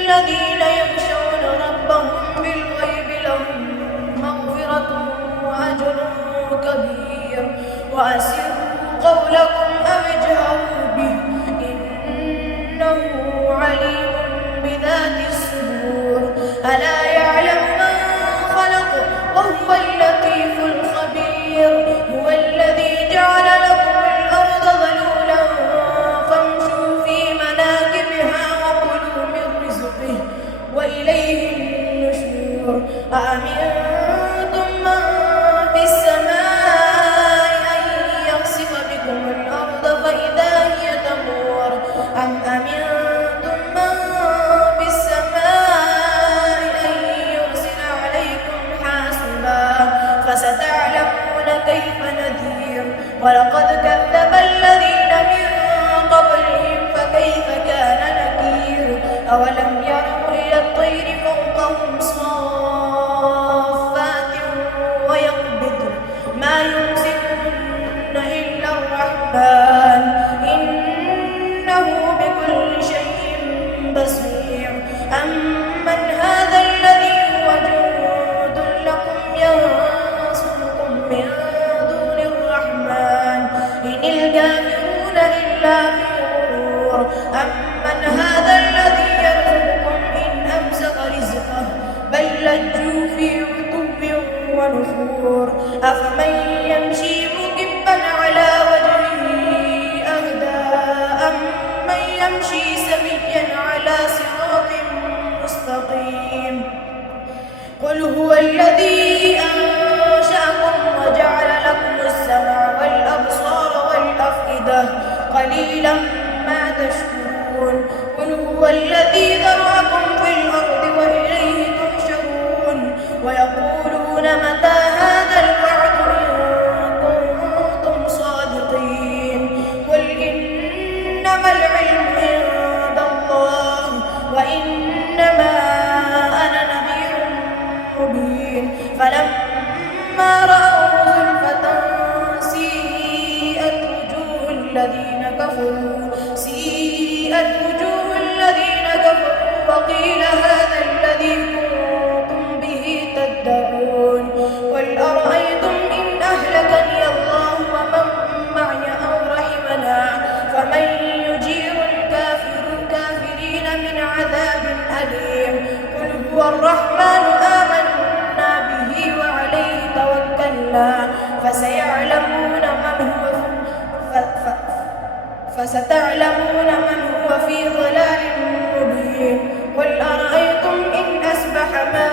الذين يخشون ربهم بالغيب لهم مغفرة وأجر كبير وأسروا قولكم أو اجهروا به إنه عليم بذات الصدور ألا يعلم من خلق وهو اللطيف الخبير هو الذي جعل لكم الأرض ذلولا فامشوا في مناكبها وكلوا من رزقه وإليه النشور أأمنتم من في السماء أن يخسف بكم الأرض فإذا هي تمور أم أمنتم من في السماء أن يرسل عليكم حاصبا فستعلمون كيف نذير ولقد كذب الذين من قبلهم فكيف كان نكير أولم يروا إلى الطير فوقهم صافات ويقبضن ما يمسكهن إلا الرحمن إنه بكل شيء بصير أمن هذا الذي هو جند لكم ينصركم من دون الرحمن إن الكافرون إلا في غرور أمن هذا الذي يرزقكم إن أمسك رزقه بل لجوا في عتو ونفور أفمن يمشي مكبا على وجهه أهدى أمن يمشي سويا على صراط مستقيم قل هو الذي أنشأكم وجعل لكم السمع والأبصار والأفئدة قليلا ما تشكرون قل هو الذي ذرأكم في الأرض وإليه تحشرون ويقولون متى هذا الوعد إن كنتم صادقين قل إنما العلم عند الله وإنما أنا نذير مبين فلما رأوا زلفة سيئت وجوه الذين كفروا وقيل هذا الذي كنتم به تدعون قل أرأيتم إن أهلكني الله ومن معي أو رحمنا فمن يجير الكافرين من عذاب أليم قل هو الرحمن آمنا به وعليه توكلنا فستعلمون من هو في ضلال مبين قل أرأيتم إن أصبح ماؤكم